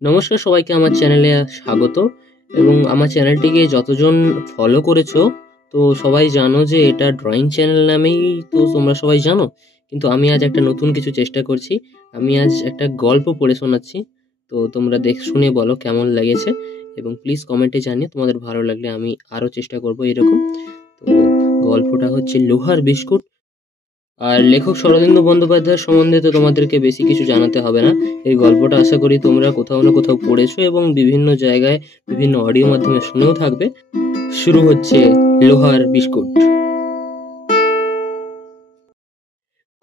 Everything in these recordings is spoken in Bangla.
নমস্কার সবাইকে আমার চ্যানেলে স্বাগত। এবং আমার চ্যানেলটিকে যতজন ফলো করেছো, তো সবাই জানো যে এটা ড্রয়িং চ্যানেল নামেই তো তোমরা সবাই জানো। কিন্তু আমি আজ একটা নতুন কিছু চেষ্টা করছি। আমি আজ একটা গল্প পড়ে শোনাচ্ছি, তো তোমরা শুনে বলো কেমন লেগেছে, এবং প্লিজ কমেন্টে জানিয়ে তোমাদের ভালো লাগলে আমি আরও চেষ্টা করব এরকম। তো গল্পটা হচ্ছে লোহার বিস্কুট। আর লেখক শরদিন্দু বন্দ্যোপাধ্যায়ের সম্বন্ধে তো তোমাদেরকে বেশি কিছু জানাতে হবে না। এই গল্পটা আশা করি তোমরা কোথাও না কোথাও পড়েছো এবং বিভিন্ন জায়গায় বিভিন্ন অডিও মাধ্যমে শুনেও থাকবে। শুরু হচ্ছে লোহার বিস্কুট।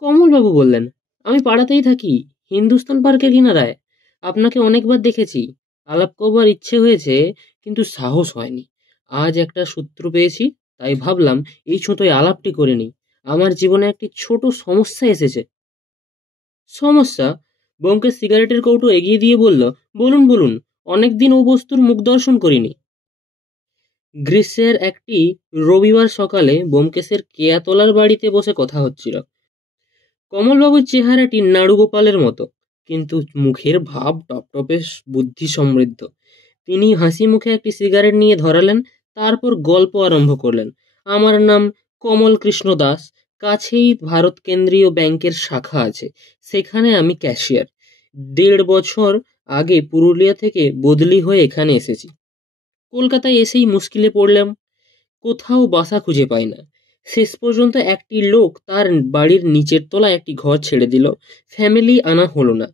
কমলবাবু বললেন, আমি পাড়াতেই থাকি, হিন্দুস্তান পার্কের কিনারায়। আপনাকে অনেকবার দেখেছি, আলাপ করবার ইচ্ছে হয়েছে, কিন্তু সাহস হয়নি। আজ একটা সূত্র পেয়েছি, তাই ভাবলাম এই ছোটই আলাপটি করে নিই। আমার জীবনে একটি ছোট সমস্যা এসেছে। সমস্যা? বোমকে সিগারেটের কৌটো এগিয়ে দিয়ে বলল, বলুন বলুন, অনেকদিন ও বস্তুর মুখ দর্শন করিনি। গ্রীষ্মের একটি রবিবার সকালে ব্যোমকেশের কেয়াতলার বাড়িতে বসে কথা হচ্ছিল। কমলবাবুর চেহারাটি নাড়ুগোপালের মতো, কিন্তু মুখের ভাব টপটপে বুদ্ধি সমৃদ্ধ। তিনি হাসি মুখে একটি সিগারেট নিয়ে ধরালেন, তারপর গল্প আরম্ভ করলেন। আমার নাম কমল কৃষ্ণ দাস। কাছেই ভারত কেন্দ্রীয় ব্যাংকের শাখা আছে, সেখানে আমি ক্যাশিয়ার। 1.5 বছর আগে পুরুলিয়া থেকে বদলি হয়ে এখানে এসেছি। কলকাতায় এসেই মুশকিলে পড়লাম, কোথাও বাসা খুঁজে পাই না। শেষ পর্যন্ত একটি লোক তার বাড়ির নিচের তলায় একটি ঘর ছেড়ে দিল। ফ্যামিলি আনা হলো না।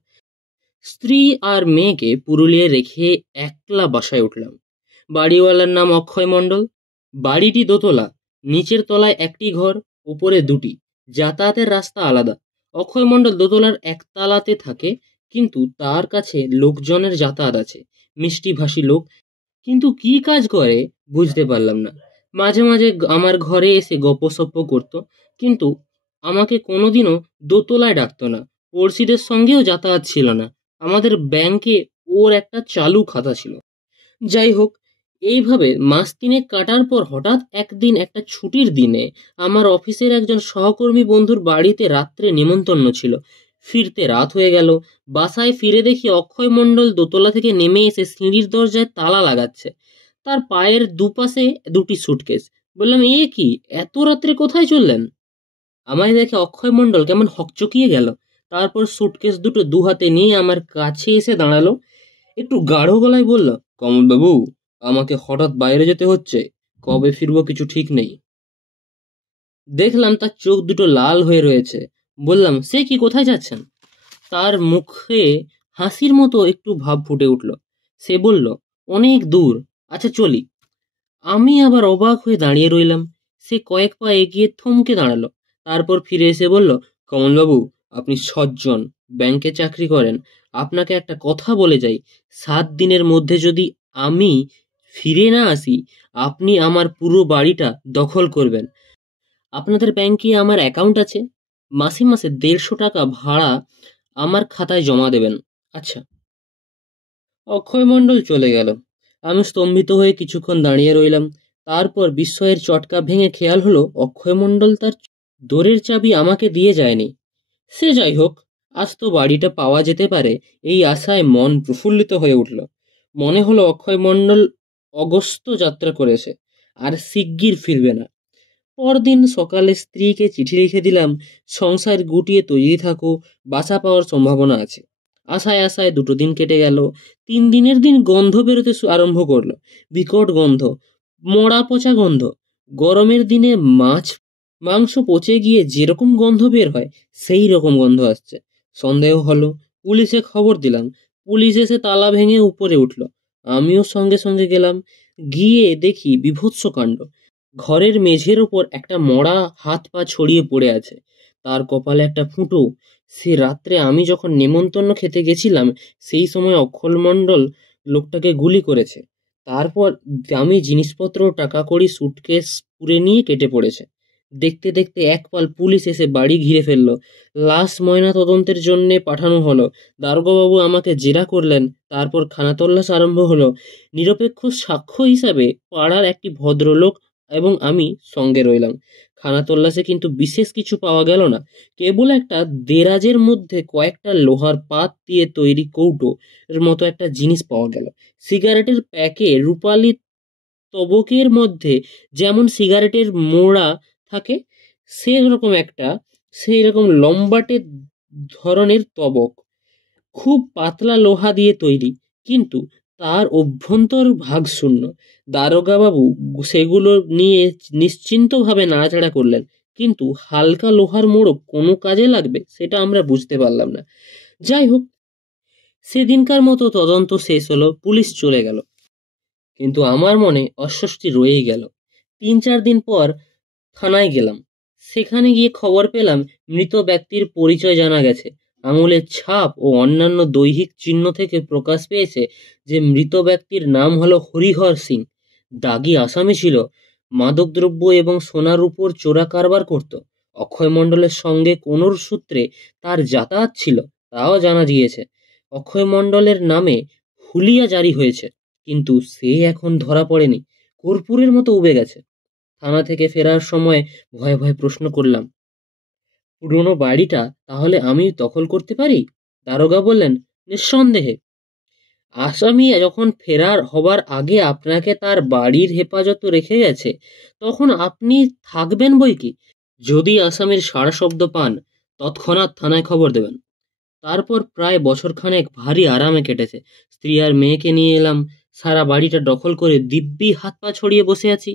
স্ত্রী আর মেয়েকে পুরুলিয়ায় রেখে একলা বাসায় উঠলাম। বাড়িওয়ালার নাম অক্ষয় মণ্ডল। বাড়িটি দোতলা, নিচের তলায় একটি ঘর, উপরে দুটি। যাতায়াতের রাস্তা আলাদা। অক্ষয় মণ্ডল দোতলার একতলাতে থাকে, কিন্তু তার কাছে লোকজনের যাতায়াত আছে, মিষ্টিভাষী লোক। কিন্তু কি কাজ করে বুঝতে পারলাম না। মাঝে মাঝে আমার ঘরে এসে গপ্পসপ্প করতো, কিন্তু আমাকে কোনোদিনও দোতলায় ডাকতো না। পড়শিদের সঙ্গেও যাতায়াত ছিল না। আমাদের ব্যাংকে ওর একটা চালু খাতা ছিল। যাই হোক, এইভাবে মাস তিনেক কাটার পর হঠাৎ একদিন একটা ছুটির দিনে আমার অফিসের একজন সহকর্মী বন্ধুর বাড়িতে রাত্রে নেমন্তন্ন ছিল। ফিরতে রাত হয়ে গেল। বাসায় ফিরে দেখি অক্ষয় মণ্ডল দোতলা থেকে নেমে এসে সিঁড়ির দরজায় তালা লাগাচ্ছে। তার পায়ের দুপাশে দুটি সুটকেস। বললাম, এ কি, এত রাত্রে কোথায় চললেন? আমায় দেখে অক্ষয় মণ্ডল কেমন হকচকিয়ে গেল। তারপর সুটকেস দুটো দু হাতে নিয়ে আমার কাছে এসে দাঁড়ালো। একটু গাঢ় গলায় বলল, কমলবাবু, আমাকে হঠাৎ বাইরে যেতে হচ্ছে, কবে ফিরবো কিছু ঠিক নেই। দেখলাম তার চোখ দুটো লাল হয়ে রয়েছে। বললাম, সে কি, কোথায় যাচ্ছেন? তার মুখে হাসির মতো একটু ভাব ফুটে উঠল। সে বলল, অনেক দূর, আচ্ছা চলি। আমি আবার অবাক হয়ে দাঁড়িয়ে রইলাম। সে কয়েক পা এগিয়ে থমকে দাঁড়ালো। তারপর ফিরে এসে বলল, কমলবাবু, আপনি সজ্জন, ব্যাংকে চাকরি করেন। আপনাকে একটা কথা বলে যাই, 7 দিনের মধ্যে যদি আমি ফিরে না আসি, আপনি আমার পুরো বাড়িটা দখল করবেন। আপনাদের ব্যাংকে আমার অ্যাকাউন্ট আছে, মাসে মাসে 150 টাকা ভাড়া আমার খাতায় জমা দেবেন। আচ্ছা। অক্ষয় মণ্ডল চলে গেল। আমি স্তম্ভিত হয়ে কিছুক্ষণ দাঁড়িয়ে রইলাম। তারপর বিস্ময়ের চটকা ভেঙে খেয়াল হলো, অক্ষয় মণ্ডল তার দোরের চাবি আমাকে দিয়ে যায়নি। সে যাই হোক, আজ তো বাড়িটা পাওয়া যেতে পারে, এই আশায় মন প্রফুল্লিত হয়ে উঠল। মনে হলো অক্ষয় মণ্ডল অগস্ত যাত্রা করেছে, আর শিগগির ফিরবে না। পরদিন সকালে স্ত্রীকে চিঠি লিখে দিলাম, সংসার গুটিয়ে তৈরি থাকো, বাসা পাওয়ার সম্ভাবনা আছে। আশায় আশায় 2 দিন কেটে গেল। 3 দিনের দিন গন্ধ বেরোতে আরম্ভ করলো। বিকট গন্ধ, মরা পচা গন্ধ। গরমের দিনে মাছ মাংস পচে গিয়ে যেরকম গন্ধ বের হয়, সেই রকম গন্ধ আসছে। সন্দেহ হলো, পুলিশে খবর দিলাম। পুলিশ এসে তালা ভেঙে উপরে উঠলো। আমিও সঙ্গে সঙ্গে গেলাম। গিয়ে দেখি বিভৎস কাণ্ড। ঘরের মেঝের ওপর একটা মরা হাত পা ছড়িয়ে পড়ে আছে, তার কপালে একটা ফুটো। সে রাত্রে আমি যখন নেমন্তন্ন খেতে গেছিলাম, সেই সময় অক্ষয় মণ্ডল লোকটাকে গুলি করেছে। তারপর দামি জিনিসপত্র, টাকা কড়ি, সুটকেস পুড়ে নিয়ে কেটে পড়েছে। দেখতে দেখতে একপাল পুলিশ এসে বাড়ি ঘিরে ফেললো। লাশ ময়না তদন্তের জন্যে পাঠানো হলো। দারোগাবাবু আমাকে জেরা করলেন। তারপর খানাতল্লাশ আরম্ভ হলো। নিরপেক্ষ সাক্ষ্য হিসাবে পাড়ার একটি ভদ্রলোক এবং আমি সঙ্গে রইলাম। খানা তল্লাশে কিন্তু বিশেষ কিছু পাওয়া গেল না, কেবল একটা দেরাজের মধ্যে কয়েকটা লোহার পাত দিয়ে তৈরি কৌটো এর মতো একটা জিনিস পাওয়া গেল। সিগারেটের প্যাকে রূপালি তবকের মধ্যে যেমন সিগারেটের মোড়া থাকে, সেই রকম লম্বাটে ধরনের তবক, খুব পাতলা লোহা দিয়ে তৈরি, কিন্তু তার অভ্যন্তর ভাগ শূন্য। দারোগাবাবু সেগুলো নিয়ে নিশ্চিন্তভাবে নাড়াচাড়া করলেন, কিন্তু হালকা লোহার মোড়ক কোনো কাজে লাগবে সেটা আমরা বুঝতে পারলাম না। যাই হোক, সেদিনকার মতো তদন্ত শেষ হলো, পুলিশ চলে গেল, কিন্তু আমার মনে অস্বস্তি রয়েই গেল। 3-4 দিন পর থানায় গেলাম। সেখানে গিয়ে খবর পেলাম মৃত ব্যক্তির পরিচয় জানা গেছে। আঙুলের ছাপ ও অন্যান্য দৈহিক চিহ্ন থেকে প্রকাশ পেয়েছে যে মৃত ব্যক্তির নাম হলো হরিহর সিং। দাগী আসামি ছিল, মাদকদ্রব্য এবং সোনার উপর চোরা কারবার করত। অক্ষয় মণ্ডলের সঙ্গে কোন সূত্রে তার যাতায়াত ছিল তাও জানা গিয়েছে। অক্ষয় মণ্ডলের নামে হুলিয়া জারি হয়েছে, কিন্তু সে এখন ধরা পড়েনি, কর্পূরের মতো উবে গেছে। থানা থেকে ফেরার সময় ভয়ে ভয়ে প্রশ্ন করলাম, পুরনো বাড়িটা তাহলে আমি দখল করতে পারি? দারোগা বললেন, নিঃসন্দেহে। আসামি যখন ফেরার হবার আগে আপনাকে তার বাড়ির হেফাজতে রেখে গেছে, তখন আপনি থাকবেন বই কি। যদি আসামির সাড়া শব্দ পান, তৎক্ষণাৎ থানায় খবর দেবেন। তারপর প্রায় বছরখানেক ভারী আরামে কেটেছে। স্ত্রী আর মেয়েকে নিয়ে এলাম, সারা বাড়িটা দখল করে দিব্যি হাত পা ছড়িয়ে বসে আছি।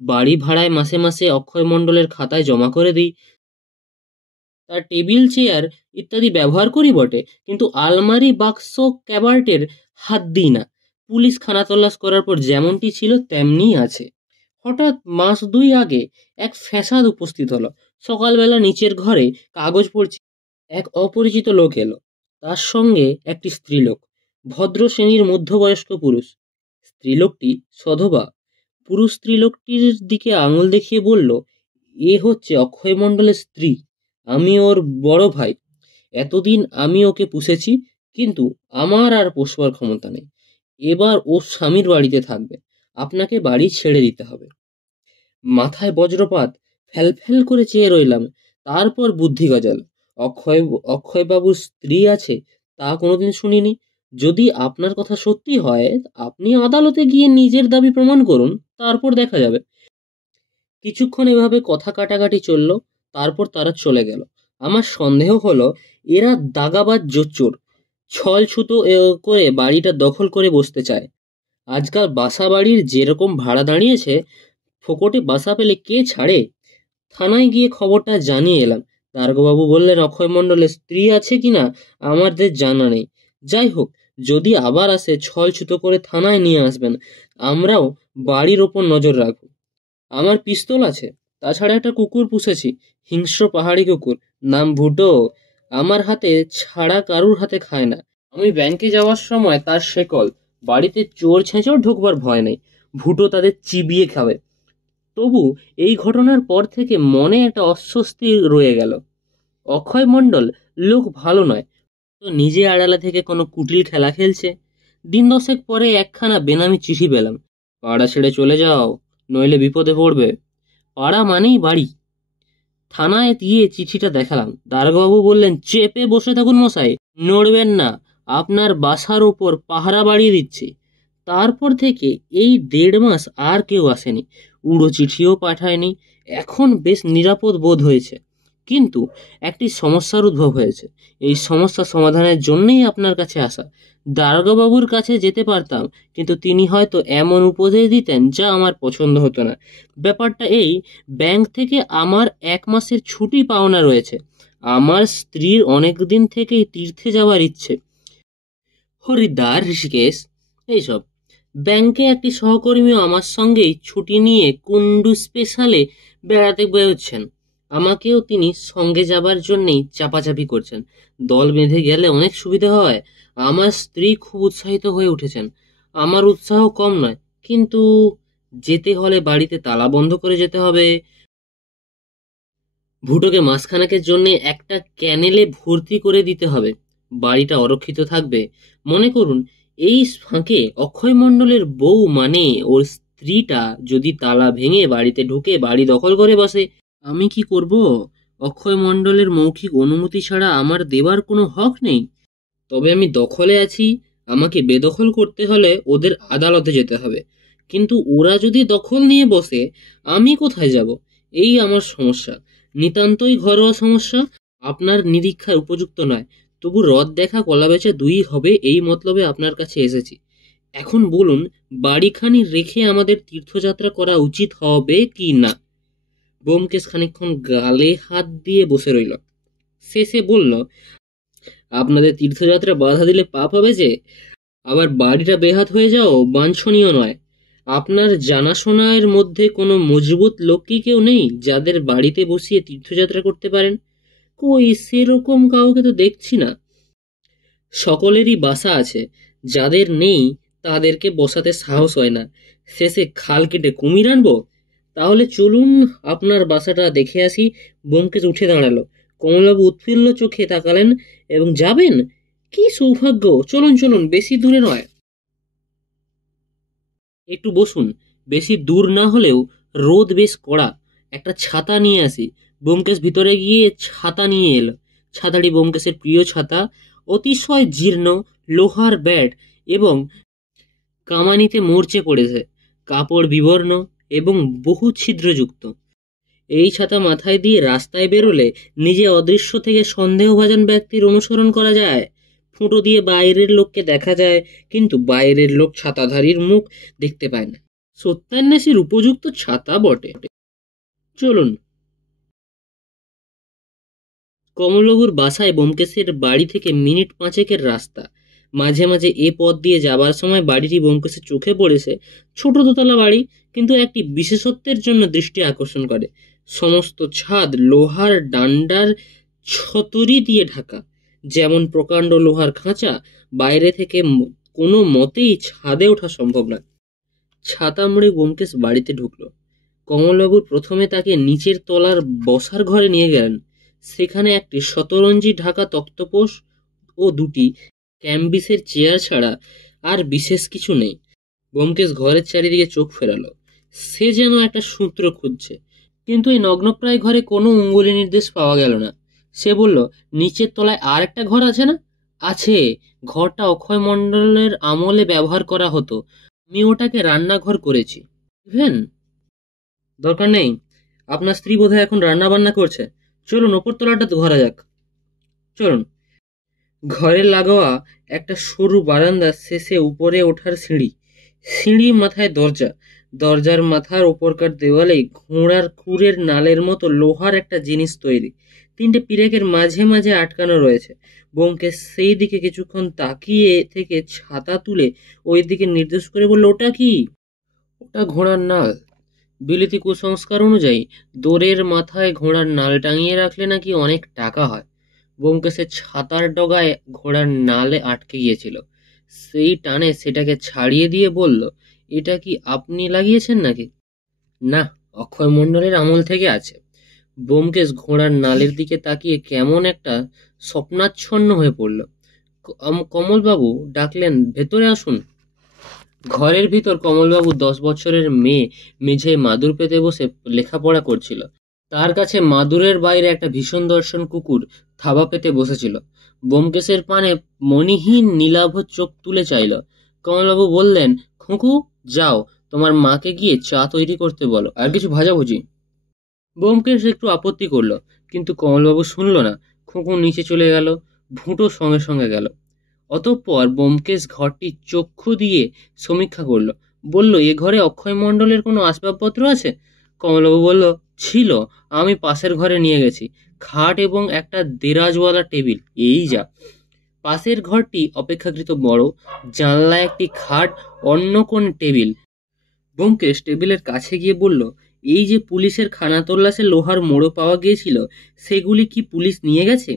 বাড়ি ভাড়ায় মাসে মাসে অক্ষয় মণ্ডলের খাতায় জমা করে দিই। তার টেবিল চেয়ার ইত্যাদি ব্যবহার করি বটে, কিন্তু আলমারি বাক্স ক্যাবার্টের হাত দিই না। পুলিশ খানাতল্লাশ করার পর যেমনটি ছিল তেমনিই আছে। হঠাৎ মাস 2 আগে এক ফ্যাসাদ উপস্থিত হলো। সকালবেলা নিচের ঘরে কাগজ পড়ছি, এক অপরিচিত লোক এলো, তার সঙ্গে একটি স্ত্রীলোক, ভদ্র শ্রেণীর মধ্যবয়স্ক পুরুষ। স্ত্রীলোকটি সধবা। পুরুষ স্ত্রীলোকটির দিকে আঙুল দেখিয়ে বলল, এ হচ্ছে অক্ষয় মণ্ডলের স্ত্রী, আমি ওর বড় ভাই। এতদিন আমি ওকে পুষেছি, কিন্তু আমার আর পোষবার ক্ষমতা নেই। এবার ও স্বামীর বাড়িতে থাকবে, আপনাকে বাড়ি ছেড়ে দিতে হবে। মাথায় বজ্রপাত, ফ্যাল ফ্যাল করে চেয়ে রইলাম। তারপর বুদ্ধি গজাল, অক্ষয়বাবুর স্ত্রী আছে তা কোনোদিন শুনিনি। যদি আপনার কথা সত্যি হয়, আপনি আদালতে গিয়ে নিজের দাবি প্রমাণ করুন, তারপর দেখা যাবে। কিছুক্ষণ এভাবে কথা কাটাকাটি চলল, তারপর তারা চলে গেল। আমার সন্দেহ হলো এরা দাগাবাজ জোচ্চোর, ছল ছুতো করে বাড়িটা দখল করে বসতে চায়। আজকাল বাসা বাড়ির যেরকম ভাড়া দাঁড়িয়েছে, ফোকটে বাসা পেলে কে ছাড়ে। থানায় গিয়ে খবরটা জানিয়ে এলাম। দারোগাবাবু বললেন, অক্ষয় মণ্ডলের স্ত্রী আছে কিনা আমাদের জানা নেই। যাই হোক, যদি আবার আসে ছল ছুতো করে থানায় নিয়ে আসবেন, আমরাও বাড়ির ওপর নজর রাখবো। আমার পিস্তল আছে, তাছাড়া একটা কুকুর পুষেছি, হিংস্র পাহাড়ি কুকুর, নাম ভুটো। আমার হাতে ছাড়া কারুর হাতে খায় না। আমি ব্যাংকে যাওয়ার সময় তার শেকল, বাড়িতে চোর ছেঁচড় ঢুকবার ভয় নেই, ভুটো তাদের চিবিয়ে খাবে। তবু এই ঘটনার পর থেকে মনে একটা অস্বস্তি রয়ে গেল। অক্ষয় মণ্ডল লোক ভালো নয়, তো নিজে আড়ালে থেকে কোনো কুটিল খেলা খেলছে। দিন 10 পরে একখানা বেনামি চিঠি পেলাম, পাড়া ছেড়ে চলে যাও, নইলে বিপদে পড়বে। পাড়া মানেই বাড়ি। থানায় গিয়ে চিঠিটা দেখালাম। দারোগাবাবু বললেন, চেপে বসে থাকুন মশাই, নড়বেন না, আপনার বাসার ওপর পাহারা বাড়িয়ে দিচ্ছি। তারপর থেকে এই 1.5 মাস আর কেউ আসেনি, উড়ো চিঠিও পাঠায়নি। এখন বেশ নিরাপদ বোধ হয়েছে, কিন্তু একটি সমস্যার উদ্ভব হয়েছে। এই সমস্যা সমাধানের জন্যই আপনার কাছে আসা। দারোগাবাবুর কাছে যেতে পারতাম, কিন্তু তিনি হয়তো এমন উপদেশ দিতেন যা আমার পছন্দ হতো না। ব্যাপারটা এই, ব্যাংক থেকে আমার 1 মাসের ছুটি পাওনা রয়েছে। আমার স্ত্রীর অনেকদিন থেকেই তীর্থে যাওয়ার ইচ্ছে, হরিদ্বার, ঋষিকেশ এইসব। ব্যাংকে একটি সহকর্মীও আমার সঙ্গেই ছুটি নিয়ে কুন্ডু স্পেশালে বেড়াতে বেরোচ্ছেন। আমাকেও তিনি সঙ্গে যাবার জন্যেই চাপাচাপি করছেন। দল বেঁধে গেলে অনেক সুবিধা হয়। আমার স্ত্রী খুব উৎসাহিত হয়ে উঠেছেন, আমার উৎসাহ কম নয়, কিন্তু যেতে হলে বাড়িতে তালা বন্ধ করে যেতে হবে। ভুটোকে মাসখানেকের জন্য একটা ক্যানেলে ভর্তি করে দিতে হবে, বাড়িটা অরক্ষিত থাকবে। মনে করুন, এই ফাঁকে অক্ষয় মণ্ডলের বউ মানে ওর স্ত্রীটা যদি তালা ভেঙে বাড়িতে ঢুকে বাড়ি দখল করে বসে, আমি কি করব? অক্ষয় মণ্ডলের মৌখিক অনুমতি ছাড়া আমার দেবার কোনো হক নেই। তবে আমি দখলে আছি, আমাকে বেদখল করতে হলে ওদের আদালতে যেতে হবে। কিন্তু ওরা যদি দখল নিয়ে বসে, আমি কোথায় যাব? এই আমার সমস্যা, নিতান্তই ঘরোয়া সমস্যা, আপনার নিরীক্ষার উপযুক্ত নয়। তবু রদ দেখা কলা বেচা দুই হবে, এই মতলবে আপনার কাছে এসেছি। এখন বলুন, বাড়িখানি রেখে আমাদের তীর্থযাত্রা করা উচিত হবে কি না? ব্যোমকেশ খানিকক্ষণ গালে হাত দিয়ে বসে রইল। শেষে বলল, আপনাদের তীর্থযাত্রা বাধা দিলে পাপ হবে যে, আবার বাড়িটা বেহাত হয়ে যাও বাঞ্ছনীয় নয়। আপনার জানাশোনার মধ্যে কোনো মজবুত লোক কি কেউ নেই যাদের বাড়িতে বসিয়ে তীর্থযাত্রা করতে পারেন? কই, সেরকম কাউকে তো দেখছি না। সকলেরই বাসা আছে, যাদের নেই তাদেরকে বসাতে সাহস হয় না। শেষে খাল কেটে কুমির আনবো? তাহলে চলুন আপনার বাসাটা দেখে আসি। ব্যোমকেশ উঠে দাঁড়ালো। কমলবাবু উৎফুল্ল চোখে তাকালেন। এবং যাবেন? কি সৌভাগ্য! চলুন চলুন, বেশি দূরে নয়। একটু বসুন। বেশি দূর না হলেও রোদ বেশ কড়া, একটা ছাতা নিয়ে আসি। ব্যোমকেশ ভিতরে গিয়ে ছাতা নিয়ে এলো। ছাতাটি ব্যোমকেশের প্রিয় ছাতা, অতিশয় জীর্ণ, লোহার ব্যাট এবং কামানিতে মরচে পড়েছে, কাপড় বিবর্ণ এবং বহু ছিদ্রযুক্ত। এই ছাতা মাথায় দিয়ে রাস্তায় বেরোলে নিজে অদৃশ্য থেকে সন্দেহভাজন ব্যক্তির অনুসরণ করা যায়। ফুটো দিয়ে বাইরের লোককে দেখা যায়, কিন্তু বাইরের লোক ছাতাধারীর মুখ দেখতে পায় না। সত্যান্বেষীর উপযুক্ত ছাতা বটে। চলুন। কমলবাবুর বাসায় ব্যোমকেশের বাড়ি থেকে মিনিট পাঁচেকের রাস্তা। মাঝে মাঝে এ পথ দিয়ে যাবার সময় বাড়িটি ব্যোমকেশের চোখে পড়েছে। ছোট দোতলা বাড়ি, কিন্তু একটি বিশেষত্বের জন্য দৃষ্টি আকর্ষণ করে। সমস্ত ছাদ লোহার ডান্ডার ছতরি দিয়ে ঢাকা। যেমন প্রকাণ্ড লোহার খাঁচা, বাইরে থেকে কোনো মতেই ছাদে ওঠা সম্ভব নয়। ছাতা মুড়ে ব্যোমকেশ বাড়িতে ঢুকলো। কমলবাবু প্রথমে তাকে নিচের তলার বসার ঘরে নিয়ে গেলেন। সেখানে একটি শতরঞ্জি ঢাকা তক্তপোষ ও দুটি ক্যাম্বিসের চেয়ার ছাড়া আর বিশেষ কিছু নেই। ব্যোমকেশ ঘরের চারিদিকে চোখ ফেরালো। সে যেন একটা সূত্র খুঁজছে, কিন্তু এই নগ্নপ্রায় ঘরে কোনো অঙ্গুলি নির্দেশ পাওয়া গেল না। সে বলল, নিচের তলায় আর একটা ঘর আছে না? আছে। ঘরটা অক্ষয় মণ্ডলের আমলে ব্যবহার করা হতো। আমি ওটাকে রান্নাঘর করেছি। বুঝলেন? দরকার নেই। আপনার স্ত্রী বোধহয় এখন রান্না বান্না করছে। চলুন ওপর তলাটা ধরা যাক। চলুন। ঘরের লাগোয়া একটা সরু বারান্দার শেষে উপরে ওঠার সিঁড়ি। সিঁড়ি মাথায় দরজা। দরজার মাথার ওপরকার দেওয়ালে ঘোড়ার খুরের নালের মতো লোহার একটা জিনিস তৈরি। তিনটে পিরেকের মাঝে মাঝে আটকানো রয়েছে। ব্যোমকেশ সেই দিকে কিছুক্ষণ তাকিয়ে থেকে ছাতা তুলে ওই দিকে নির্দেশ করে বলল, ওটা কি? ওটা ঘোড়ার নাল। বিলেতি কুসংস্কার অনুযায়ী দোরের মাথায় ঘোড়ার নাল টাঙিয়ে রাখলে নাকি অনেক টাকা হয়। ব্যোমকেশের ছাতার ডগায় ঘোড়ার নালে আটকে গিয়েছিল। সেই টানে সেটাকে ছাড়িয়ে দিয়ে বলল, এটা কি আপনি লাগিয়েছেন নাকি? না, অক্ষয় মণ্ডলের আমল থেকে আছে। ব্যোমকেশ ঘোড়ার নালের দিকে তাকিয়ে কেমন একটা স্বপ্নাচ্ছন্ন হয়ে পড়ল। কমলবাবু ডাকলেন, ভেতরে আসুন। ঘরের ভিতর কমলবাবু 10 বছরের মেয়ে মেঝেয় মাদুর পেতে বসে লেখাপড়া করছিল। তার কাছে মাদুরের বাইরে একটা ভীষণ দর্শন কুকুর থাবা পেতে বসেছিল। ব্যোমকেশের পানে মণিহীন নীলাভ চোখ তুলে চাইল। কমলবাবু বললেন, খুঁকু, যাও তোমার মাকে গিয়ে চা তৈরি করতে বলো, আর কিছু ভাজাভুজি। ব্যোমকেশ একটু আপত্তি করলো, কিন্তু কমলবাবু শুনল না। খুঁকু নিচে চলে গেল, ভুঁটো সঙ্গে সঙ্গে গেল। অতঃপর ব্যোমকেশ ঘরটি চক্ষু দিয়ে সমীক্ষা করলো। বলল, এ ঘরে অক্ষয় মণ্ডলের কোনো আসবাবপত্র আছে? কমলবাবু বলল, ছিল, আমি পাশের ঘরে নিয়ে গেছি। খাট এবং একটা দেরাজওয়ালা টেবিল, এই যা। পাশের ঘরটি অপেক্ষাকৃত বড়। জানলায় একটি খাট, অন্য কোণ টেবিল। ব্যোমকেশ টেবিলের কাছে গিয়ে বলল, এই যে পুলিশের খানা তল্লাশে লোহার মোড়ক পাওয়া গিয়েছিল, সেগুলি কি পুলিশ নিয়ে গেছে?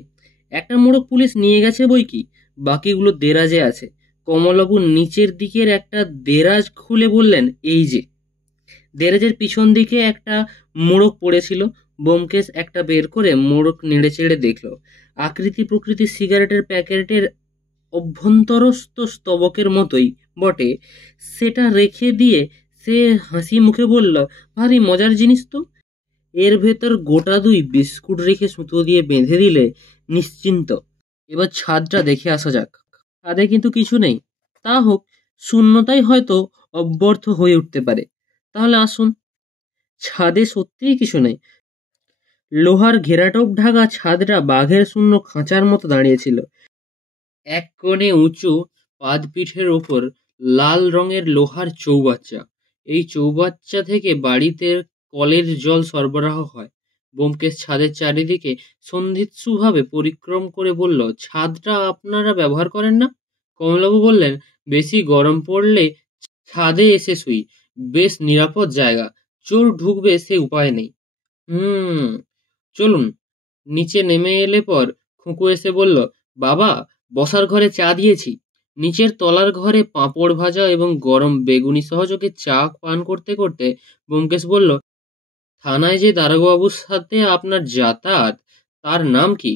একটা মোড়ক পুলিশ নিয়ে গেছে বই কি, বাকিগুলো দেরাজে আছে। কমলবাবু নিচের দিকের একটা দেরাজ খুলে বললেন, এই যে। দেরাজের পিছন দিকে একটা মোড়ক পড়েছিল। ব্যোমকেশ একটা বের করে মোড়ক নেড়ে চেড়ে দেখল। আকৃতি প্রকৃতি সিগারেটের প্যাকেটের অভ্যন্তরস্থ স্তবকের মতোই বটে। সেটা রেখে দিয়ে সে হাসি মুখে বলল, ভারী মজার জিনিস তো। এর ভেতর গোটা 2 বিস্কুট রেখে সুতো দিয়ে বেঁধে দিলে নিশ্চিন্ত। এবার ছাদটা দেখে আসা যাক। ছাদে কিন্তু কিছু নেই। তা হোক, শূন্যতাই হয়তো অব্যর্থ হয়ে উঠতে পারে। তাহলে আসুন। ছাদে সত্যিই কিছু নেই। লোহার ঘেরাটোপ ঢাকা ছাদটা বাঘের শূন্য খাঁচার মতো দাঁড়িয়েছিল। এক কোণে উঁচু পাদপীঠের ওপর লাল রঙের লোহার চৌবাচ্চা। এই চৌবাচ্চা থেকে বাড়িতে কলের জল সরবরাহ হয়। ব্যোমকেশ ছাদের চারিদিকে সন্ধিৎসুভাবে পরিক্রম করে বলল, ছাদটা আপনারা ব্যবহার করেন না? কমলাবাবু বললেন, বেশি গরম পড়লে ছাদে এসে শুই। বেশ নিরাপদ জায়গা। চোর ঢুকবে সে উপায় নেই। হুম, চলুন। নিচে নেমে এলে পর খুঁকু এসে বলল, বাবা, বসার ঘরে চা দিয়েছি। নিচের তলার ঘরে পাঁপড় ভাজা এবং গরম বেগুনি সহযোগে চা পান করতে করতে ব্যোমকেশ বলল, থানায় যে দারোগাবাবুর সাথে আপনার যাতায়াত, তার নাম কি?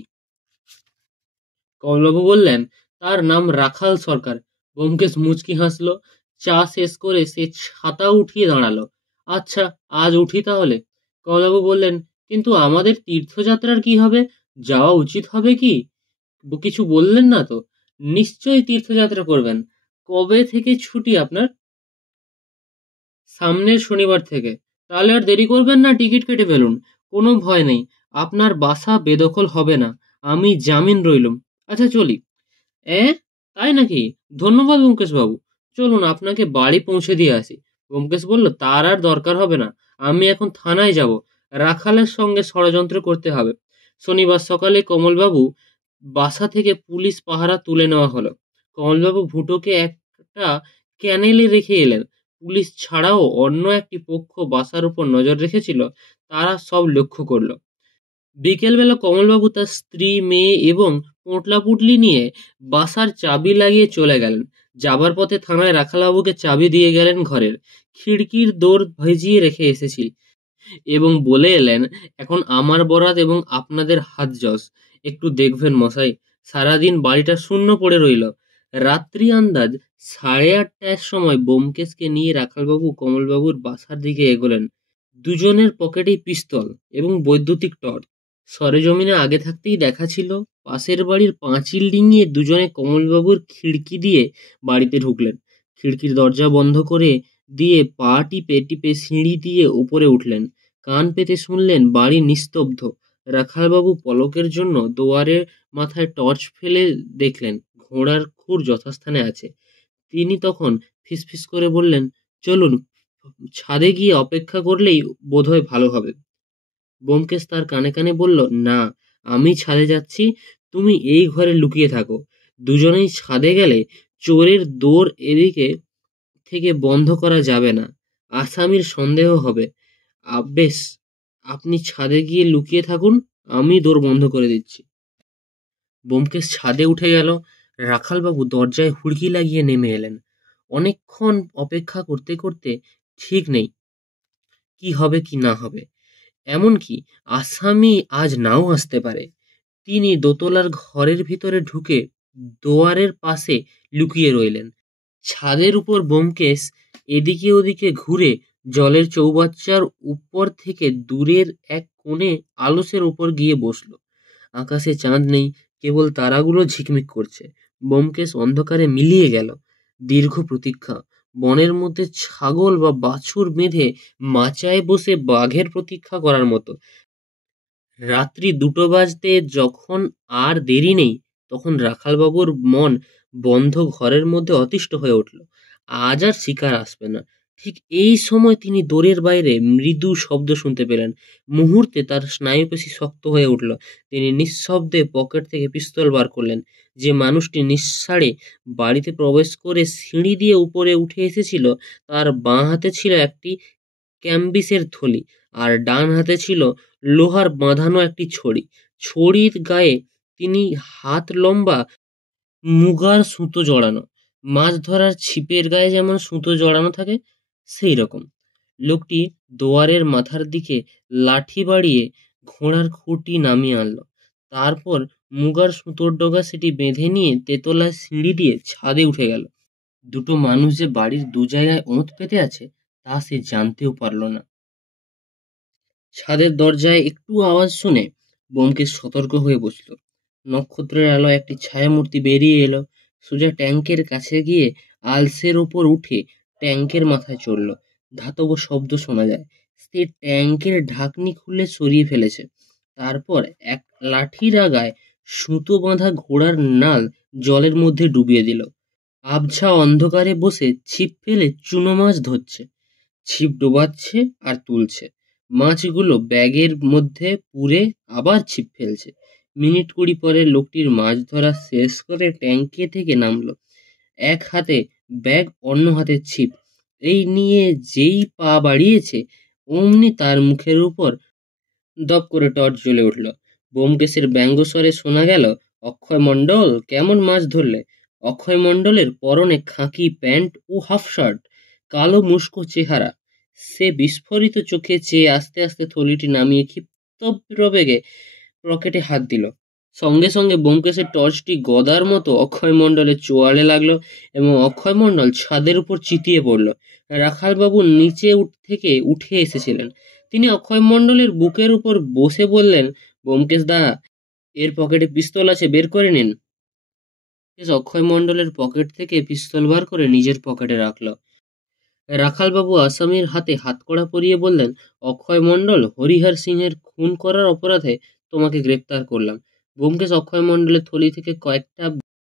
কমলবাবু বললেন, তার নাম রাখাল সরকার। ব্যোমকেশ মুচকি হাসল। চা শেষ করে সে ছাতা উঠিয়ে দাঁড়ালো। আচ্ছা, আজ উঠি তাহলে। কমলবাবু বললেন, কিন্তু আমাদের তীর্থযাত্রার কি হবে? যাওয়া উচিত হবে কি? কিছু বললেন না তো? নিশ্চয়ই তীর্থযাত্রা করবেন। কবে থেকে ছুটি আপনার? সামনের শনিবার থেকে। তাহলে আর দেরি করবেন না, টিকিট কেটে ফেলুন। কোনো ভয় নেই, আপনার বাসা বেদখল হবে না। আমি জামিন রইলুম। আচ্ছা, চলি। এ, তাই নাকি? ধন্যবাদ ব্যোমকেশ বাবু। চলুন, আপনাকে বাড়ি পৌঁছে দিয়ে আসি। ব্যোমকেশ বলল, তার আর দরকার হবে না। আমি এখন থানায় যাব। রাখালের সঙ্গে ষড়যন্ত্র করতে হবে। শনিবার সকালে কমলবাবু বাসা থেকে পুলিশ পাহারা তুলে নেওয়া হলো। কমলবাবু ভুটোকে একটা ক্যানেলে রেখে এলেন। পুলিশ ছাড়াও অন্য একটি পক্ষ বাসার উপর নজর রেখেছিল, তারা সব লক্ষ্য করল। বিকেলবেলা কমলবাবু তার স্ত্রী, মেয়ে এবং পোঁটলা পুটলি নিয়ে বাসার চাবি লাগিয়ে চলে গেলেন। যাবার পথে থানায় রাখালবাবুকে চাবি দিয়ে গেলেন ঘরের। খিড়কির দোর ভেজিয়ে রেখে এসেছি এবং বলে এলেন, এখন আমার বরাত এবং আপনাদের হাত যশ। একটু দেখবেন মশাই, সারাদিন বাড়িটা শূন্য পড়ে রইল। রাত্রি আন্দাজ 8:30টার সময় ব্যোমকেশকে নিয়ে রাখালবাবু কমলবাবুর বাসার দিকে এগোলেন। দুজনের পকেটেই পিস্তল এবং বৈদ্যুতিক টর্চ। সরেজমিনে আগে থাকতেই দেখা ছিল। পাশের বাড়ির পাঁচিল ডিঙিয়ে দুজনে কমলবাবুর খিড়কি দিয়ে বাড়িতে ঢুকলেন। খিড়কির দরজা বন্ধ করে দিয়ে পা টিপে টিপে সিঁড়ি দিয়ে উপরে উঠলেন। কান পেতে শুনলেন বাড়ি নিস্তব্ধ। রাখালবাবু পলকের জন্য দুয়ারের মাথায় টর্চ ফেলে দেখলেন ঘোড়ার খুর যথাস্থানে আছে। তিনি তখন ফিসফিস করে বললেন, চলুন, ছাদে গিয়ে অপেক্ষা করলেই বোধহয় ভালো হবে। ব্যোমকেশ তার কানে কানে বলল, না, আমি ছাদে যাচ্ছি, তুমি এই ঘরে লুকিয়ে থাকো। দুজনেই ছাদে গেলে চোরের দোর এদিকে থেকে বন্ধ করা যাবে না, আসামির সন্দেহ হবে। বেশ, আপনি ছাদে গিয়ে লুকিয়ে থাকুন, আমি দোর বন্ধ করে দিচ্ছি। ব্যোমকেশ ছাদে উঠে গেল। রাখালবাবু দরজায় হুড়কি লাগিয়ে নেমে এলেন। অনেকক্ষণ অপেক্ষা করতে করতে ঠিক নেই কি হবে কি না হবে। এমনকি আসামি আজ নাও আসতে পারে। তিনি দোতলার ঘরের ভিতরে ঢুকে দোয়ারের পাশে লুকিয়ে রইলেন। ছাদের উপর ব্যোমকেশ এদিকে ওদিকে ঘুরে জলের চৌবাচ্চার উপর থেকে দূরের এক কোণে আলসের উপর গিয়ে বসল। আকাশে চাঁদ নেই, কেবল তারাগুলো ঝিকমিক করছে। ব্যোমকেশ অন্ধকারে মিলিয়ে গেল। দীর্ঘ প্রতীক্ষা। বনের মধ্যে ছাগল বা বাছুর বেঁধে মাচায় বসে বাঘের প্রতীক্ষা করার মতো। রাত্রি 2টো বাজতে যখন আর দেরি নেই, তখন রাখালবাবুর মন বন্ধ ঘরের মধ্যে অতিষ্ঠ হয়ে উঠল। আজ আর শিকার আসবে না। ঠিক এই সময় তিনি দোরের বাইরে মৃদু শব্দ শুনতে পেলেন। মুহূর্তে তার স্নায়ুপেশি শক্ত হয়ে উঠল। তিনি নিঃশব্দে পকেট থেকে পিস্তল বার করলেন। যে মানুষটি নিঃসাড়ে বাড়িতে প্রবেশ করে সিঁড়ি দিয়ে উপরে উঠে এসেছিল, তার বাঁ হাতে ছিল একটি ক্যাম্বিসের থলি, আর ডান হাতে ছিল লোহার বাঁধানো একটি ছড়ি। ছড়ির গায়ে তিনি হাত লম্বা মুগার সুতো জড়ানো। মাছ ধরার ছিপের গায়ে যেমন সুতো জড়ানো থাকে, সেই রকম। লোকটি দোয়ারের মাথার দিকে লাঠি বাড়িয়ে ঘোড়ার খুঁটি নামিয়ে আনলো। তারপর মুগার সুতোর ডগা সেটি বেঁধে নিয়ে তেতলার সিঁড়ি দিয়ে ছাদে উঠে গেল। দুটো মানুষ যে বাড়ির দু জায়গায় ওঁত পেতে আছে, তা সে জানতেও পারল না। ছাদের দরজায় একটু আওয়াজ শুনে ব্যোমকেশ সতর্ক হয়ে বসল। নক্ষত্রের আলোয় একটি ছায়ামূর্তি বেরিয়ে এলো, সোজা ট্যাঙ্কের কাছে গিয়ে আলসের ওপর উঠে ট্যাঙ্কের মাথায় চড়ল। ধাতব শব্দ শোনা যায়। সে ট্যাঙ্কের ঢাকনি খুলে সরিয়ে ফেলেছে। তারপর এক লাঠির আগায় সুতো বাঁধা ঘোড়ার নাল জলের মধ্যে ডুবিয়ে দিল। আবছা অন্ধকারে বসে ছিপ ফেলে চুনো মাছ ধরছে। ছিপ ডোবাচ্ছে আর তুলছে। মাছগুলো ব্যাগের মধ্যে পুরে আবার ছিপ ফেলছে। মিনিট 20 পরে লোকটির মাছ ধরা শেষ করে ট্যাঙ্কে থেকে নামলো। এক হাতে ব্যাগ, অন্য হাতে ছিপ। এই নিয়ে যেই পা বাড়িয়েছে অমনি তার মুখের উপর দপ করে টর্চ জ্বলে উঠল। ব্যোমকেশের ব্যঙ্গস্বরে শোনা গেল, অক্ষয় মণ্ডল, কেমন মাছ ধরলে? অক্ষয় মণ্ডলের পরনে খাকি প্যান্ট ও হাফ শার্ট, কালো মুস্কো চেহারা। সে বিস্ফোরিত চোখে চেয়ে আস্তে আস্তে থলিটি নামিয়ে ক্ষিপ্তবেগে পকেটে হাত দিল। সঙ্গে সঙ্গে ব্যোমকেশের টর্চটি গদার মতো অক্ষয় মণ্ডলের চোয়ালে লাগলো এবং অক্ষয় মণ্ডল ছাদের উপর চিতিয়ে পড়ল। রাখালবাবু নিচে থেকে উঠে এসেছিলেন। তিনি অক্ষয় মণ্ডলের বুকের উপর বসে বললেন, ব্যোমকেশ দা, এর পকেটে পিস্তল আছে, বের করে নিন। অক্ষয় মণ্ডলের পকেট থেকে পিস্তল বার করে নিজের পকেটে রাখল। রাখালবাবু আসামির হাতে হাতকড়া পরিয়ে বললেন, অক্ষয় মণ্ডল, হরিহর সিংহের খুন করার অপরাধে তোমাকে গ্রেপ্তার করলাম। ব্যোমকেশ অক্ষয় মণ্ডলের থলি থেকে কয়েকটা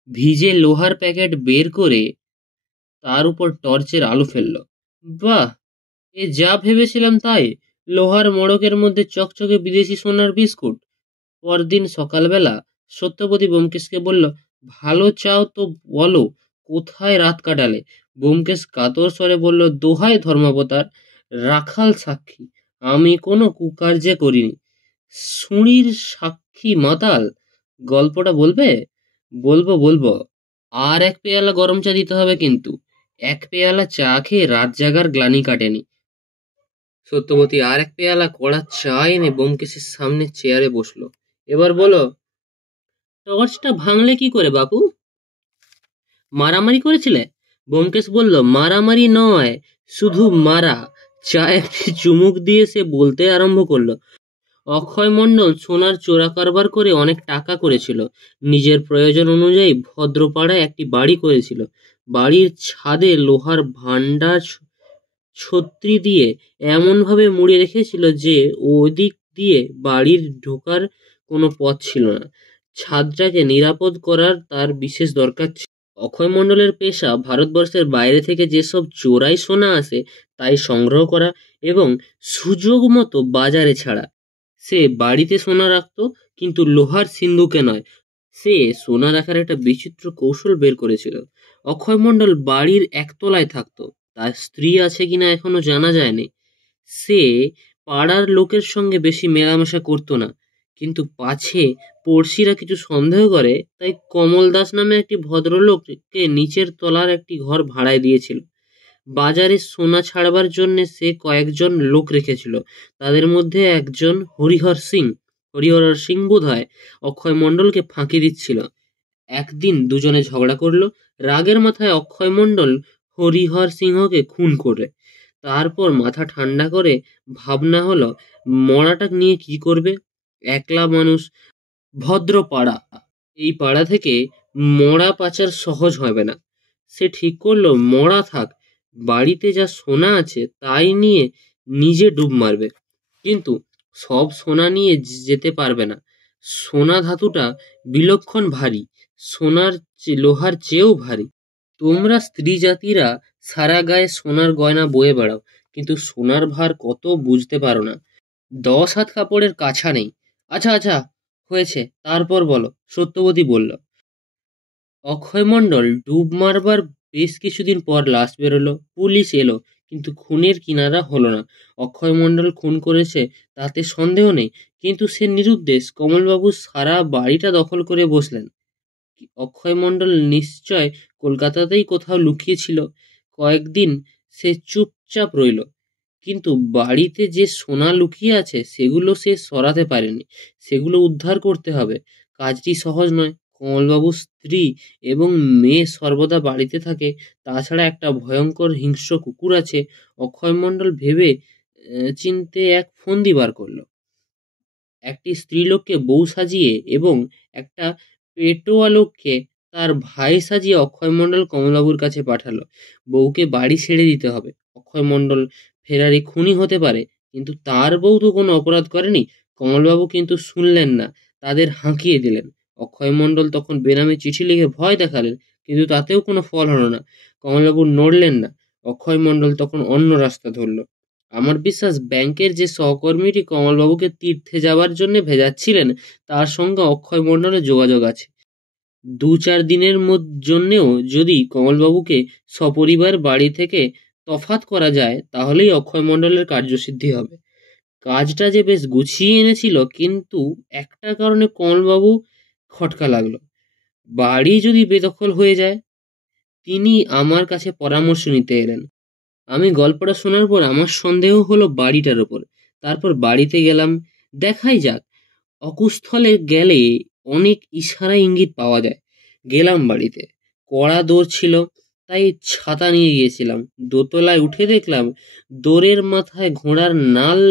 ভিজে লোহার প্যাকেট বের করে তার উপর টর্চের আলো ফেলল। বাহ, এ যা ভেবেছিলাম তাই। লোহার মড়কের মধ্যে চকচকে বিদেশি সোনার বিস্কুট। পরদিন সকালবেলা সত্যবতী ব্যোমকেশকে বলল, ভালো চাও তো বলো, কোথায় রাত কাটালে? ব্যোমকেশ কাতর স্বরে বলল, দোহাই ধর্মাবতার, রাখাল সাক্ষী, আমি কোনো কুকার্যে করিনি। শুঁড়ির সাক্ষী মাতাল, গল্পটা বলবে? বলবো বলবো, আর এক পেয়ালা গরম চা দিতে হবে কিন্তু। এক পেয়ালা চা খেয়ে রাত জাগার গ্লানি কাটেনি। সত্যবতী আর এক পেয়ালা কড়া চা এনে ব্যোমকেশের সামনে চেয়ারে বসলো। এবার বলো, টর্চটা ভাঙলে কি করে বাপু? মারামারি করেছিলে? ব্যোমকেশ বলল, মারামারি নয়, শুধু মারা। চায়ে একটি চুমুক দিয়ে সে বলতে আরম্ভ করলো, অক্ষয় মণ্ডল সোনার চোরা কারবার করে অনেক টাকা করেছিল। নিজের প্রয়োজন অনুযায়ী ভদ্রপাড়ায় একটি বাড়ি করেছিল। বাড়ির ছাদে লোহার ভান্ডার ছত্রি দিয়ে এমনভাবে মুড়ে রেখেছিল যে ওদিক দিয়ে বাড়ির ঢোকার কোনো পথ ছিল না। ছাদটাকে নিরাপদ করার তার বিশেষ দরকার ছিল। অক্ষয় মণ্ডলের পেশা ভারতবর্ষের বাইরে থেকে যেসব চোরাই সোনা আসে তাই সংগ্রহ করা এবং সুযোগ মতো বাজারে ছাড়া। সে বাড়িতে সোনা রাখতো, কিন্তু লোহার সিন্ধুকে নয়। সে সোনা রাখার একটা বিচিত্র কৌশল বের করেছিল। অক্ষয় মণ্ডল বাড়ির একতলায় থাকতো। তার স্ত্রী আছে কিনা এখনো জানা যায়নি। সে পাড়ার লোকের সঙ্গে বেশি মেলামেশা করতো না, কিন্তু পাছে পড়শিরা কিছু সন্দেহ করে তাই কমল দাস নামে একটি ভদ্রলোককে নিচের তলার একটি ঘর ভাড়ায় দিয়েছিল। বাজারে সোনা ছাড়বার জন্য সে কয়েকজন লোক রেখেছিল। তাদের মধ্যে একজন হরিহর সিং বোধ হয় অক্ষয় মণ্ডলকে ফাঁকি দিচ্ছিল। একদিন দুজনে ঝগড়া করলো। রাগের মাথায় অক্ষয় মণ্ডল হরিহর সিংহকে খুন করে। তারপর মাথা ঠান্ডা করে ভাবনা হলো, মরাটা নিয়ে কি করবে? একলা মানুষ, ভদ্র পাড়া, এই পাড়া থেকে মরা পাচার সহজ হবে না। সে ঠিক করলো, মরা থাক, বাড়িতে যা সোনা আছে তাই নিয়ে নিজে ডুব মারবে। কিন্তু সব সোনা নিয়ে যেতে পারবে না। সোনা ধাতুটা বিলক্ষণ ভারী, লোহার চেয়েও ভারী। তোমরা স্ত্রী জাতিরা সারা গায়ে সোনার গয়না বয়ে বেড়াও, কিন্তু সোনার ভার কত বুঝতে পারো না। 10 হাত কাপড়ের কাছা নেই। আচ্ছা আচ্ছা, হয়েছে, তারপর বলো, সত্যবতী বলল। অক্ষয় মণ্ডল ডুব মারবার বেশ কিছুদিন পর লাশ বেরোলো। পুলিশ এলো, কিন্তু খুনের কিনারা হলো না। অক্ষয় মণ্ডল খুন করেছে তাতে সন্দেহ নেই, কিন্তু সে নিরুদ্দেশ। কমলবাবু সারা বাড়িটা দখল করে বসলেন। অক্ষয় মণ্ডল নিশ্চয় কলকাতাতেই কোথাও লুকিয়ে ছিল। কয়েকদিন সে চুপচাপ রইল, কিন্তু বাড়িতে যে সোনা লুকিয়ে আছে সেগুলো সে সরাতে পারেনি। সেগুলো উদ্ধার করতে হবে। কাজটি সহজ নয়। কমলবাবুর স্ত্রী এবং মেয়ে সর্বদা বাড়িতে থাকে। তাছাড়া একটা ভয়ঙ্কর হিংস্র কুকুর আছে। অক্ষয় মণ্ডল ভেবে চিনতে এক ফন্দি বার করলো। একটি স্ত্রীলোককে বউ সাজিয়ে এবং একটা পেটোয়া লোককে তার ভাই সাজিয়ে অক্ষয় মণ্ডল কমলবাবুর কাছে পাঠালো। বউকে বাড়ি ছেড়ে দিতে হবে। অক্ষয় মণ্ডল ফেরারি খুনি হতে পারে, কিন্তু তার বউ তো কোনো অপরাধ করেনি। কমলবাবু কিন্তু শুনলেন না, তাদের হাঁকিয়ে দিলেন। অক্ষয় মণ্ডল তখন বেনামে চিঠি লিখে ভয় দেখালেন, কিন্তু তাতেও কোনো ফল হলো না। কমলবাবু নড়লেন না। অক্ষয় মণ্ডল তখন অন্য রাস্তা ধরল। আমার বিশ্বাস ব্যাংকের যে সহকর্মীটি কমলবাবুকে তীর্থে যাবার জন্য ভেজাচ্ছিলেন, তার সঙ্গে অক্ষয় মণ্ডলের যোগাযোগ আছে। 2-4 দিনের জন্যেও যদি কমলবাবুকে সপরিবার বাড়ি থেকে তফাত করা যায়, তাহলেই অক্ষয় মণ্ডলের কার্যসিদ্ধি হবে। কাজটা যে বেশ গুছিয়ে এনেছিল, কিন্তু একটা কারণে কমলবাবু খটকা লাগলো। বাড়ি যদি বেদখল হয়ে যায়। তিনি আমার কাছে পরামর্শ নিতে এলেন। আমি গল্পটা শোনার পর আমার সন্দেহ হলো বাড়িটার ওপর। তারপর বাড়িতে গেলাম। দেখাই যাক। অকুস্থলে গেলে অনেক ইশারা ইঙ্গিত পাওয়া যায়। গেলাম বাড়িতে। কড়া দোর ছিল, তাই ছাতা নিয়ে গিয়েছিলাম। দোতলায় উঠে দেখলাম দোরের মাথায় ঘোড়ার নাল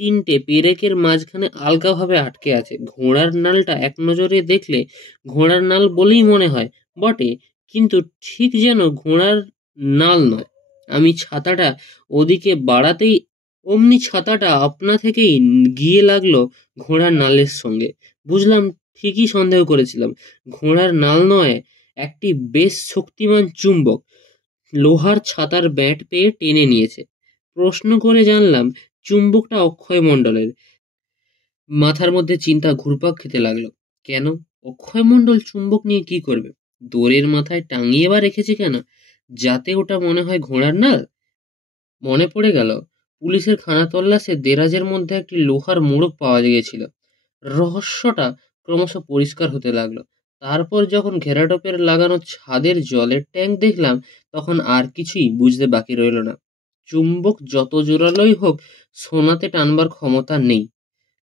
3টে পেরেকের মাঝখানে আলগাভাবে আটকে আছে। ঘোড়ার নালটা এক নজরে দেখলে ঘোড়ার নাল বলেই মনে হয় বটে, কিন্তু ঠিক যেন ঘোড়ার নাল নয়। আমি ছাতাটা ওদিকে বাড়াতেই অমনি ছাতাটা আপনা থেকেই গিয়ে লাগলো ঘোড়ার নালের সঙ্গে। বুঝলাম, ঠিকই সন্দেহ করেছিলাম। ঘোড়ার নাল নয়, একটি বেশ শক্তিমান চুম্বক লোহার ছাতার ব্যাট পেয়ে টেনে নিয়েছে। প্রশ্ন করে জানলাম চুম্বকটা অক্ষয় মণ্ডলের। মাথার মধ্যে চিন্তা ঘুরপাক খেতে লাগলো। কেন? অক্ষয় মণ্ডল চুম্বক নিয়ে কি করবে? দোরের মাথায় টাঙিয়ে বা রেখেছে কেন? যাতে ওটা মনে হয় ঘোড়ার নাল। মনে পড়ে গেল, পুলিশের খানা তল্লাশে দেরাজের মধ্যে একটি লোহার মোড়ক পাওয়া গিয়েছিল। রহস্যটা ক্রমশ পরিষ্কার হতে লাগলো। তারপর যখন ঘেরাটোপের লাগানো ছাদের জলের ট্যাঙ্ক দেখলাম, তখন আর কিছুই বুঝতে বাকি রইল না। চুম্বক যত জোরালোই হোক, সোনাতে টানবার ক্ষমতা নেই।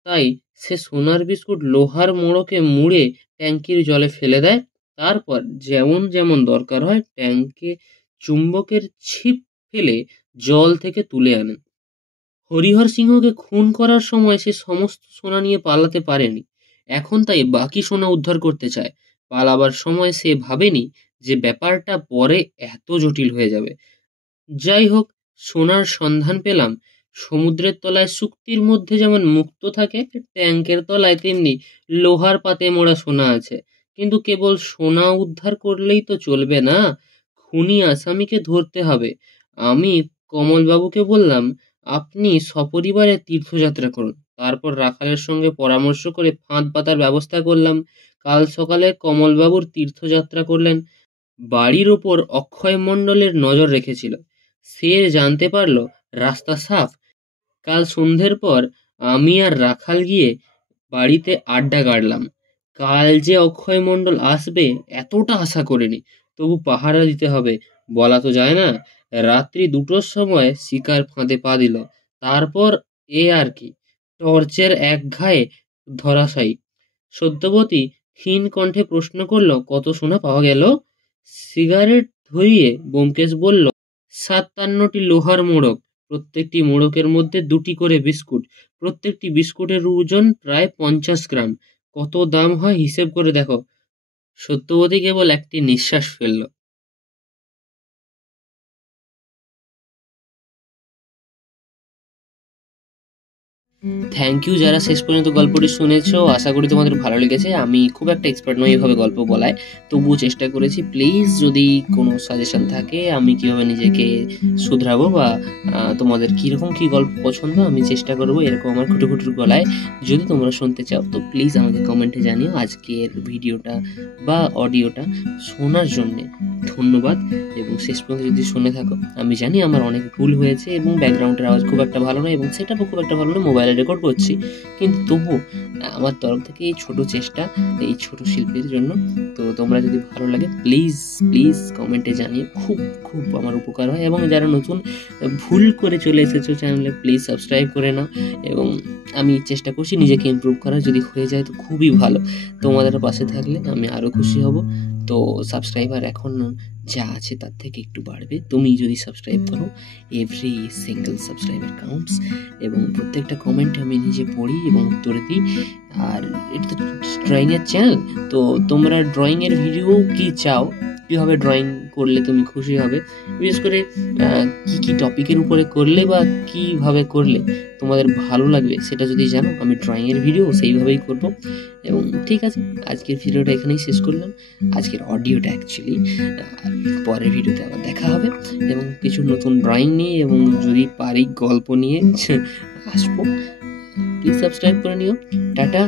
তাই সে সোনার বিস্কুট লোহার মোড়কে মুড়ে ট্যাঙ্কির জলে ফেলে দেয়। তারপর যেমন যেমন দরকার হয় ট্যাঙ্কে চুম্বকের ছিপ ফেলে জল থেকে তুলে আনে। হরিহর সিংহকে খুন করার সময় সে সমস্ত সোনা নিয়ে পালাতে পারেনি। এখন তাই বাকি সোনা উদ্ধার করতে চায়। পালাবার সময় সে ভাবেনি যে ব্যাপারটা পরে এত জটিল হয়ে যাবে। যাই হোক, সোনার সন্ধান পেলাম। সমুদ্রের তলায় শুক্তির মধ্যে যেমন মুক্তো থাকে, ট্যাঙ্কের তলায় তেমনি লোহার পাতে মোড়া সোনা আছে। কিন্তু কেবল সোনা উদ্ধার করলেই তো চলবে না, খুনি আসামিকে ধরতে হবে। আমি কমলবাবুকে বললাম, আপনি সপরিবারে তীর্থযাত্রা করুন। তারপর রাখালের সঙ্গে পরামর্শ করে ফাঁদ পাতার ব্যবস্থা করলাম। কাল সকালে কমলবাবুর তীর্থযাত্রা করলেন। বাড়ির ওপর অক্ষয় মণ্ডলের নজর রেখেছিল। সে জানতে পারল রাস্তা সাফ। কাল সন্ধ্যের পর আমি আর রাখাল গিয়ে বাড়িতে আড্ডা গাড়লাম। কাল যে অক্ষয় মণ্ডল আসবে এতটা আশা করিনি। তবু পাহারা দিতে হবে, বলা তো যায় না। রাত্রি 2টোর সময় শিকার ফাঁদে পা দিল। তারপর এ আর কি, টর্চের এক ঘায়ে ধরাশায়ী। সত্যবতী ক্ষীণ কণ্ঠে প্রশ্ন করল, কত সোনা পাওয়া গেল? সিগারেট ধরিয়ে ব্যোমকেশ বলল, 57টি লোহার মোড়ক, প্রত্যেকটি মোড়কের মধ্যে 2টি করে বিস্কুট, প্রত্যেকটি বিস্কুটের ওজন প্রায় 50 গ্রাম। কত দাম হয় হিসেব করে দেখো। সত্যবতী কেবল একটি নিঃশ্বাস ফেলল। থ্যাংক ইউ যারা শেষ পর্যন্ত গল্পটি শুনেছো। আশা করি তোমাদের ভালো লেগেছে। আমি খুব একটা এক্সপার্ট নই এভাবে গল্প বলায়, তবুও চেষ্টা করেছি। প্লিজ যদি কোনো সাজেশন থাকে আমি কিভাবে নিজেকে শুধরাবো বা তোমাদের কীরকম কী গল্প পছন্দ, আমি চেষ্টা করবো এরকম আমার খুঁটো গলায় যদি তোমরা শুনতে চাও, তো প্লিজ আমাকে কমেন্টে জানিও। আজকের ভিডিওটা বা অডিওটা শোনার জন্যে ধন্যবাদ। এবং শেষ পর্যন্ত যদি শুনে থাকো, আমি জানি আমার অনেক ভুল হয়েছে এবং ব্যাকগ্রাউন্ডের আওয়াজ খুব একটা ভালো নয় এবং সেটাও খুব একটা ভালো নয়, মোবাইলে রেকর্ড করছি, কিন্তু তবু আমার তরফ থেকে এই ছোট চেষ্টা এই ছোট শিল্পীর জন্য। তো তোমরা যদি ভালো লাগে প্লিজ প্লিজ কমেন্টে জানিয়ে খুব খুব আমার উপকার হয়। এবং যারা নতুন ভুল করে চলে এসেছো চ্যানেলে, প্লিজ সাবস্ক্রাইব করে নাও। এবং আমি চেষ্টা করছি নিজেকে ইমপ্রুভ করার, যদি হয়ে যায় তো খুবই ভালো। তোমাদের পাশে থাকলে আমি আরও খুশি হব। তো সাবস্ক্রাইবার এখন যা আছে তার থেকে একটু বাড়বে তুমি যদি সাবস্ক্রাইব করো। এভরি সিঙ্গেল সাবস্ক্রাইবার কাউন্টস, এবং প্রত্যেকটা কমেন্ট আমি নিজে পড়ি এবং উত্তর দিই। আর এটা তো ড্রয়িংয়ের চ্যানেল, তো তোমরা ড্রয়িংয়ের ভিডিও কি চাও, কীভাবে ড্রয়িং করলে তুমি খুশি হবে, বিশেষ করে কী টপিকের উপরে করলে বা কীভাবে করলে তোমাদের ভালো লাগবে, সেটা যদি জানো আমি ড্রয়িংয়ের ভিডিও সেইভাবেই করব। এবং ঠিক আছে, আজকের ভিডিওটা এখানেই শেষ করলাম, আজকের অডিওটা অ্যাকচুয়ালি। পরের ভিডিওতে আবার দেখা হবে এবং কিছু নতুন ড্রয়িং নিয়ে এবং যদি পারি গল্প নিয়ে আসবো। প্লিজ সাবস্ক্রাইব করে নিও। টাটা।